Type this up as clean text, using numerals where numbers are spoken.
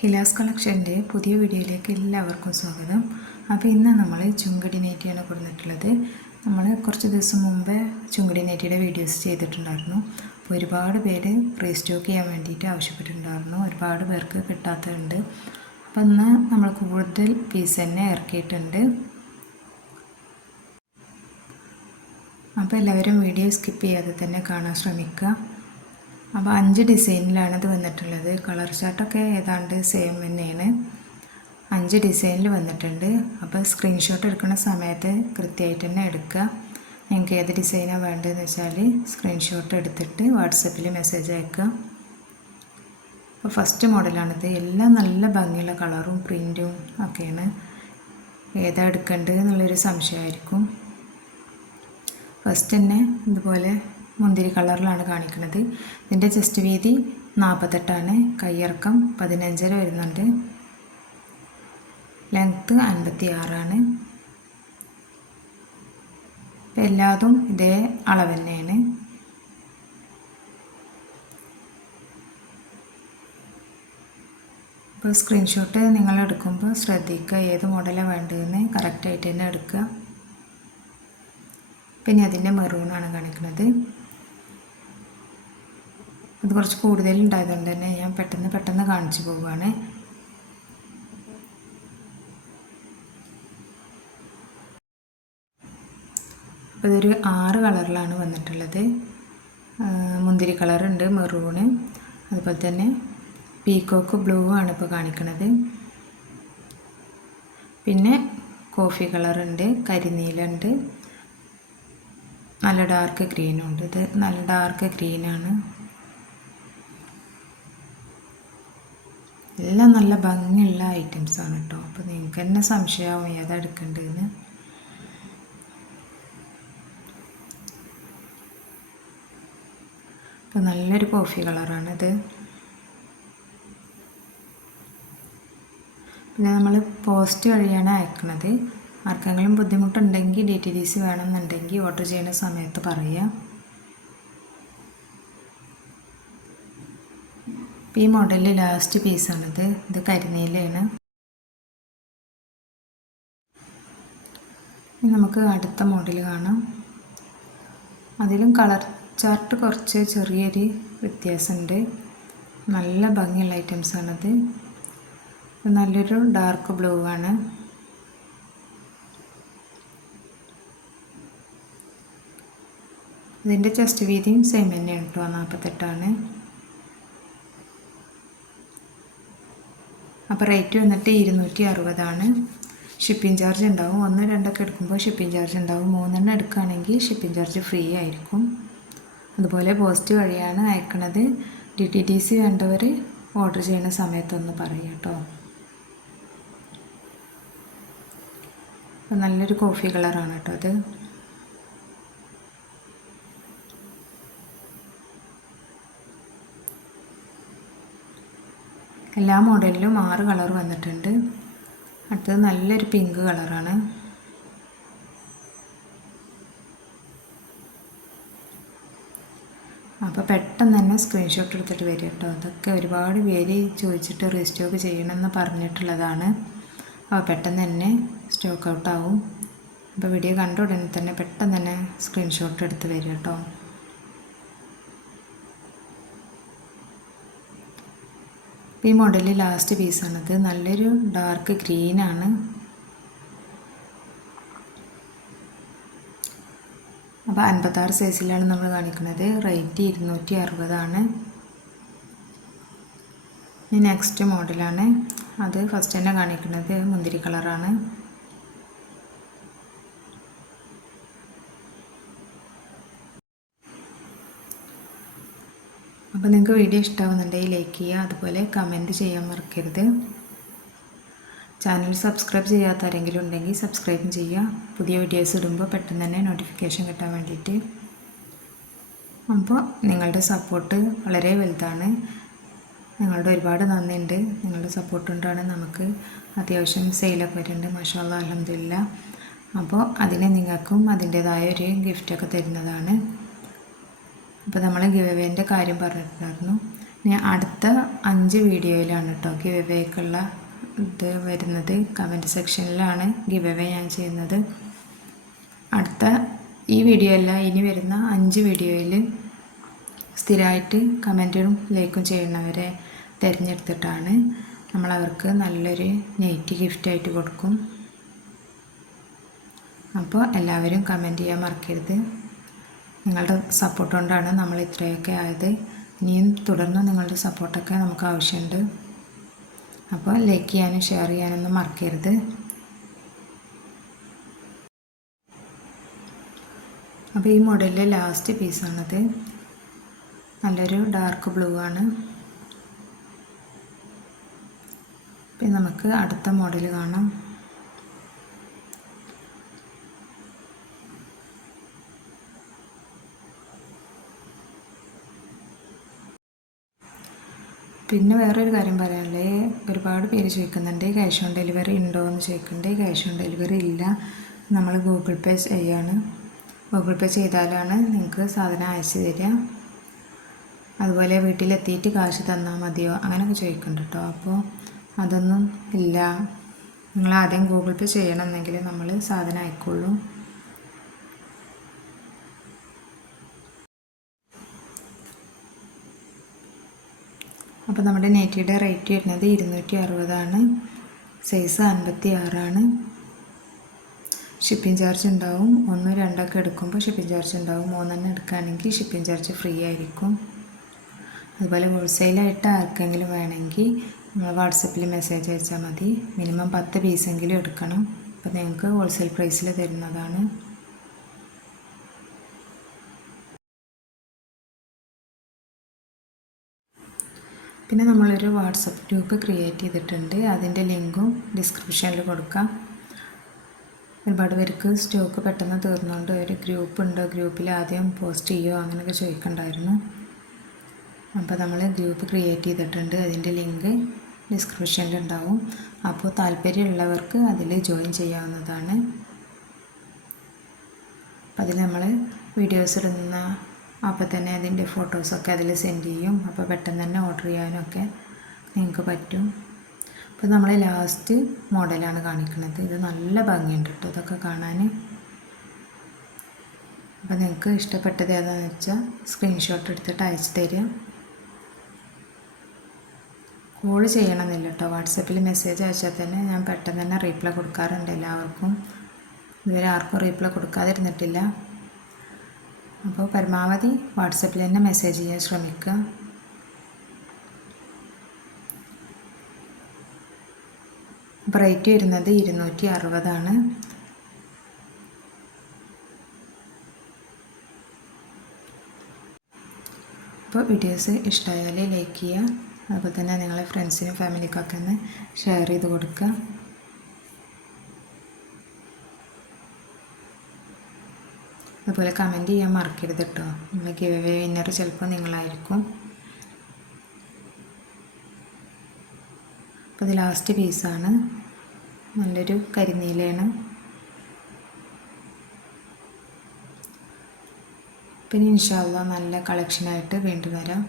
ഹിലാസ് കളക്ഷൻ്റെ പുതിയ വീഡിയോയിലേക്ക് എല്ലാവർക്കും സ്വാഗതം. അപ്പോൾ ഇന്ന് നമ്മൾ ചുങ്കടി നൈറ്റിയാണ് കൊടുത്തിട്ടുള്ളത്. നമ്മൾ കുറച്ച് ദിവസം മുമ്പേ ചുങ്കടി നൈറ്റിയുടെ വീഡിയോസ് ചെയ്തിട്ടുണ്ടായിരുന്നു. അപ്പോൾ ഒരുപാട് പേര് റീസ്റ്റോക്ക് ചെയ്യാൻ വേണ്ടിയിട്ട് ആവശ്യപ്പെട്ടിട്ടുണ്ടായിരുന്നു. ഒരുപാട് പേർക്ക് കിട്ടാത്തതുണ്ട്. അപ്പോൾ ഇന്ന് നമ്മൾ കൂടുതൽ പീസ് തന്നെ ഇറക്കിയിട്ടുണ്ട്. അപ്പോൾ എല്ലാവരും വീഡിയോ സ്കിപ്പ് ചെയ്യാതെ തന്നെ കാണാൻ ശ്രമിക്കുക. അപ്പോൾ 5 ഡിസൈനിലാണ് ഇത് വന്നിട്ടുള്ളത്. കളർ ചാർട്ടൊക്കെ ഏതാണ്ട് സെയിം തന്നെയാണ്. 5 ഡിസൈനിൽ വന്നിട്ടുണ്ട്. അപ്പോൾ സ്ക്രീൻഷോട്ട് എടുക്കുന്ന സമയത്ത് കൃത്യമായിട്ട് തന്നെ എടുക്കുക. നിങ്ങൾക്ക് ഏത് ഡിസൈനാണ് വേണ്ടതെന്ന് വെച്ചാൽ സ്ക്രീൻഷോട്ട് എടുത്തിട്ട് വാട്സപ്പിൽ മെസ്സേജ് അയക്കുക. അപ്പോൾ ഫസ്റ്റ് മോഡലാണിത്. എല്ലാം നല്ല ഭംഗിയുള്ള കളറും പ്രിൻറ്റും ഒക്കെയാണ്. ഏതാ എടുക്കേണ്ടത് എന്നുള്ളൊരു സംശയമായിരിക്കും. ഫസ്റ്റ് തന്നെ ഇതുപോലെ മുന്തിരി കളറിലാണ് കാണിക്കുന്നത്. ഇതിൻ്റെ ചെസ്റ്റ് വീതി 48 കയ്യിറക്കം 15 വരുന്നുണ്ട്. ലെങ്ത്ത് 56. ഇപ്പം എല്ലാതും ഇതേ അളവ് തന്നെയാണ്. ഇപ്പോൾ സ്ക്രീൻഷോട്ട് നിങ്ങൾ എടുക്കുമ്പോൾ ശ്രദ്ധിക്കുക ഏത് മോഡലാണ് വേണ്ടതെന്ന് കറക്റ്റായിട്ട് തന്നെ എടുക്കുക. പിന്നെ അതിൻ്റെ മെറൂണാണ് കാണിക്കുന്നത്. അത് കുറച്ച് കൂടുതലുണ്ടായതുകൊണ്ട് തന്നെ ഞാൻ പെട്ടെന്ന് കാണിച്ചു പോവുകയാണ്. അപ്പോൾ ഇതൊരു 6 കളറിലാണ് വന്നിട്ടുള്ളത്. മുന്തിരി കളറുണ്ട്, മെറൂണ്, അതുപോലെ തന്നെ പീക്കോക്ക് ബ്ലൂ ആണ് ഇപ്പോൾ കാണിക്കുന്നത്. പിന്നെ കോഫി കളറുണ്ട്, കരിനീലുണ്ട്, നല്ല ഡാർക്ക് ഗ്രീനും ഉണ്ട്. ഇത് നല്ല ഡാർക്ക് ഗ്രീനാണ്. എല്ലാം നല്ല ഭംഗിയുള്ള ഐറ്റംസാണ് കേട്ടോ. അപ്പോൾ നിങ്ങൾക്ക് തന്നെ സംശയമാവും ഏതാ എടുക്കേണ്ടതെന്ന്. അപ്പോൾ നല്ലൊരു കോഫി കളറാണിത്. പിന്നെ നമ്മൾ പോസ്റ്റ് വഴിയാണ് അയക്കുന്നത്. ആർക്കെങ്കിലും ബുദ്ധിമുട്ടുണ്ടെങ്കിൽ DTDC വേണമെന്നുണ്ടെങ്കിൽ ഓർഡർ ചെയ്യുന്ന സമയത്ത് പറയുക. ഈ മോഡലിൽ ലാസ്റ്റ് പീസാണിത്. ഇത് കരിനീലയാണ്. നമുക്ക് അടുത്ത മോഡൽ കാണാം. അതിലും കളർ ചാർട്ട് കുറച്ച് ചെറിയൊരു വ്യത്യാസമുണ്ട്. നല്ല ഭംഗിയുള്ള ഐറ്റംസാണത്. നല്ലൊരു ഡാർക്ക് ബ്ലൂ ആണ്. ഇതിൻ്റെ ചെസ്റ്റ് വീതിയും സെയിം തന്നെയാണ് കേട്ടോ, 48. അപ്പോൾ റേറ്റ് വന്നിട്ട് 260. ഷിപ്പിംഗ് ചാർജ് ഉണ്ടാവും. 1, 2 എടുക്കുമ്പോൾ ഷിപ്പിംഗ് ചാർജ് ഉണ്ടാവും. 3 എടുക്കുകയാണെങ്കിൽ ഷിപ്പിംഗ് ചാർജ് ഫ്രീ ആയിരിക്കും. അതുപോലെ പോസ്റ്റ് വഴിയാണ് അയക്കുന്നത്. DTDC വേണ്ടവർ ഓർഡർ ചെയ്യുന്ന സമയത്തൊന്ന് പറയും കേട്ടോ. നല്ലൊരു കോഫി കളറാണ് കേട്ടോ അത്. എല്ലാ മോഡലിലും 6 കളർ വന്നിട്ടുണ്ട്. അടുത്തത് നല്ലൊരു പിങ്ക് കളറാണ്. അപ്പോൾ പെട്ടെന്ന് തന്നെ സ്ക്രീൻഷോട്ട് എടുത്തിട്ട് വരിക കേട്ടോ. അതൊക്കെ ഒരുപാട് പേര് ചോദിച്ചിട്ട് റീസ്റ്റോക്ക് ചെയ്യണമെന്ന് പറഞ്ഞിട്ടുള്ളതാണ്. അപ്പോൾ പെട്ടെന്ന് തന്നെ സ്റ്റോക്ക് ഔട്ടാവും. അപ്പോൾ വീഡിയോ കണ്ട ഉടനെ തന്നെ പെട്ടെന്ന് തന്നെ സ്ക്രീൻഷോട്ട് എടുത്ത് വരിക കേട്ടോ. ഈ മോഡലിൽ ലാസ്റ്റ് പീസാണിത്. നല്ലൊരു ഡാർക്ക് ഗ്രീനാണ്. അപ്പോൾ 56 സൈസിലാണ് നമ്മൾ കാണിക്കുന്നത്. റേറ്റ് 260. ഇനി നെക്സ്റ്റ് മോഡലാണ്. അത് ഫസ്റ്റ് തന്നെ കാണിക്കുന്നത് മുന്തിരി കളറാണ്. അപ്പോൾ നിങ്ങൾക്ക് വീഡിയോ ഇഷ്ടമാവുന്നുണ്ടെങ്കിൽ ലൈക്ക് ചെയ്യുക. അതുപോലെ കമൻറ്റ് ചെയ്യാൻ മറക്കരുത്. ചാനൽ സബ്സ്ക്രൈബ് ചെയ്യാത്ത ആരെങ്കിലും ഉണ്ടെങ്കിൽ സബ്സ്ക്രൈബും ചെയ്യുക. പുതിയ വീഡിയോസ് ഇടുമ്പോൾ പെട്ടെന്ന് തന്നെ നോട്ടിഫിക്കേഷൻ കിട്ടാൻ വേണ്ടിയിട്ട്. അപ്പോൾ നിങ്ങളുടെ സപ്പോർട്ട് വളരെ വലുതാണ്. നിങ്ങളുടെ ഒരുപാട് നന്ദിയുണ്ട്. നിങ്ങളുടെ സപ്പോർട്ട് കൊണ്ടാണ് നമുക്ക് അത്യാവശ്യം സെയിലൊക്കെ വരുന്നുണ്ട്. മാഷാ അല്ലാഹ്, അൽഹംദുലില്ലാ. അപ്പോൾ അതിന് നിങ്ങൾക്കും അതിൻ്റേതായ ഒരു ഗിഫ്റ്റൊക്കെ തരുന്നതാണ്. അപ്പോൾ നമ്മൾ ഗിവ് അവേൻ്റെ കാര്യം പറഞ്ഞിട്ടുണ്ടായിരുന്നു. ഇനി അടുത്ത 5 വീഡിയോയിലാണ് കേട്ടോ ഗിവ് അവേക്കുള്ള ഇത് വരുന്നത്. കമൻറ്റ് സെക്ഷനിലാണ് ഗിവ് അവേ ഞാൻ ചെയ്യുന്നത്. അടുത്ത ഈ വീഡിയോ അല്ല, ഇനി വരുന്ന 5 വീഡിയോയിൽ സ്ഥിരമായിട്ട് കമൻറ്റും ലൈക്കും ചെയ്യുന്നവരെ തിരഞ്ഞെടുത്തിട്ടാണ് നമ്മളവർക്ക് നല്ലൊരു നൈറ്റി ഗിഫ്റ്റായിട്ട് കൊടുക്കും. അപ്പോൾ എല്ലാവരും കമൻറ്റ് ചെയ്യാൻ മറക്കരുത്. നിങ്ങളുടെ സപ്പോർട്ട് കൊണ്ടാണ് നമ്മൾ ഇത്രയൊക്കെ ആയത്. ഇനിയും തുടർന്ന് നിങ്ങളുടെ സപ്പോർട്ടൊക്കെ നമുക്ക് ആവശ്യമുണ്ട്. അപ്പോൾ ലൈക്ക് ചെയ്യാനും ഷെയർ ചെയ്യാനൊന്നും മറക്കരുത്. അപ്പോൾ ഈ മോഡലിലെ ലാസ്റ്റ് പീസാണത്. നല്ലൊരു ഡാർക്ക് ബ്ലൂ ആണ്. പിന്നെ നമുക്ക് അടുത്ത മോഡൽ കാണാം. പിന്നെ വേറൊരു കാര്യം പറയാനുള്ളത്, ഒരുപാട് പേര് ചോദിക്കുന്നുണ്ട് ക്യാഷ് ഓൺ ഡെലിവറി ഉണ്ടോ എന്ന് ചോദിക്കുന്നുണ്ട്. ക്യാഷ് ഓൺ ഡെലിവറി ഇല്ല. നമ്മൾ ഗൂഗിൾ പേ ചെയ്യാണ്. ഗൂഗിൾ പേ ചെയ്താലാണ് നിങ്ങൾക്ക് സാധനം അയച്ചു തരിക. അതുപോലെ വീട്ടിലെത്തിയിട്ട് കാശ് തന്നാൽ മതിയോ അങ്ങനെയൊക്കെ ചോദിക്കുന്നുണ്ട് കേട്ടോ. അപ്പോൾ അതൊന്നും ഇല്ല. നിങ്ങൾ ആദ്യം ഗൂഗിൾ പേ ചെയ്യണമെന്നെങ്കിൽ നമ്മൾ സാധനം അയക്കുള്ളൂ. അപ്പോൾ നമ്മുടെ നൈറ്റിയുടെ റേറ്റ് വരുന്നത് 260 സൈസ് 56. ഷിപ്പിംഗ് ചാർജ് ഉണ്ടാവും. 1, 2 എടുക്കുമ്പോൾ ഷിപ്പിംഗ് ചാർജ് ഉണ്ടാവും. 3 എടുക്കുകയാണെങ്കിൽ ഷിപ്പിംഗ് ചാർജ് ഫ്രീ ആയിരിക്കും. അതുപോലെ ഹോൾസെയിലായിട്ട് ആർക്കെങ്കിലും വേണമെങ്കിൽ നമ്മൾ വാട്സപ്പിൽ മെസ്സേജ് അയച്ചാൽ മതി. മിനിമം 10 പീസെങ്കിലും എടുക്കണം. അപ്പോൾ നിങ്ങൾക്ക് ഹോൾസെയിൽ പ്രൈസിൽ തരുന്നതാണ്. പിന്നെ നമ്മളൊരു വാട്സപ്പ് ഗ്രൂപ്പ് ക്രിയേറ്റ് ചെയ്തിട്ടുണ്ട്. അതിൻ്റെ ലിങ്കും ഡിസ്ക്രിപ്ഷനിൽ കൊടുക്കാം. ഒരുപാട് പേർക്ക് സ്റ്റോക്ക് പെട്ടെന്ന് തീർന്നുകൊണ്ട് ഒരു ഗ്രൂപ്പുണ്ട്, ഗ്രൂപ്പിൽ ആദ്യം പോസ്റ്റ് ചെയ്യുമോ അങ്ങനെയൊക്കെ ചോദിക്കണ്ടായിരുന്നു. അപ്പോൾ നമ്മൾ ഗ്രൂപ്പ് ക്രിയേറ്റ് ചെയ്തിട്ടുണ്ട്. അതിൻ്റെ ലിങ്ക് ഡിസ്ക്രിപ്ഷനിൽ ഉണ്ടാവും. അപ്പോൾ താല്പര്യമുള്ളവർക്ക് അതിൽ ജോയിൻ ചെയ്യാവുന്നതാണ്. അപ്പോൾ അതിൽ നമ്മൾ വീഡിയോസ് ഇടുന്ന അപ്പോൾ തന്നെ അതിൻ്റെ ഫോട്ടോസൊക്കെ അതിൽ സെൻഡ് ചെയ്യും. അപ്പോൾ പെട്ടെന്ന് തന്നെ ഓർഡർ ചെയ്യാനൊക്കെ നിങ്ങൾക്ക് പറ്റും. അപ്പോൾ നമ്മൾ ലാസ്റ്റ് മോഡലാണ് കാണിക്കുന്നത്. ഇത് നല്ല ഭംഗിയുണ്ട് കേട്ടോ ഇതൊക്കെ കാണാൻ. അപ്പോൾ നിങ്ങൾക്ക് ഇഷ്ടപ്പെട്ടത് ഏതാണെന്ന് വെച്ചാൽ സ്ക്രീൻഷോട്ട് എടുത്തിട്ട് അയച്ചു തരിക. കോൾ ചെയ്യണമെന്നില്ല കേട്ടോ. വാട്സപ്പിൽ മെസ്സേജ് അയച്ചാൽ തന്നെ ഞാൻ പെട്ടെന്ന് തന്നെ റീപ്ലൈ കൊടുക്കാറുണ്ട് എല്ലാവർക്കും. ഇതുവരെ ആർക്കും റീപ്ലൈ കൊടുക്കാതിരുന്നിട്ടില്ല. അപ്പോൾ പരമാവധി വാട്സപ്പിൽ തന്നെ മെസ്സേജ് ചെയ്യാൻ ശ്രമിക്കുക. അപ്പോൾ റേറ്റ് വരുന്നത് 260. അപ്പോൾ വീഡിയോസ് ഇഷ്ടമായാൽ ലൈക്ക് ചെയ്യുക. അതുപോലെ തന്നെ നിങ്ങളെ ഫ്രണ്ട്സിനും ഫാമിലിക്കൊക്കെ ഒന്ന് ഷെയർ ചെയ്ത് കൊടുക്കുക. അതുപോലെ കമൻറ്റ് ചെയ്യാൻ മറക്കരുത് കേട്ടോ. നമ്മൾ ഗിവ് അവേ വിന്നർ ചിലപ്പോൾ നിങ്ങളായിരിക്കും. അപ്പോൾ ഇത് ലാസ്റ്റ് പീസാണ്. നല്ലൊരു കരിനീലയാണ്. പിന്നെ ഇൻഷാ അല്ലാഹ് നല്ല കളക്ഷനായിട്ട് വീണ്ടും വരാം.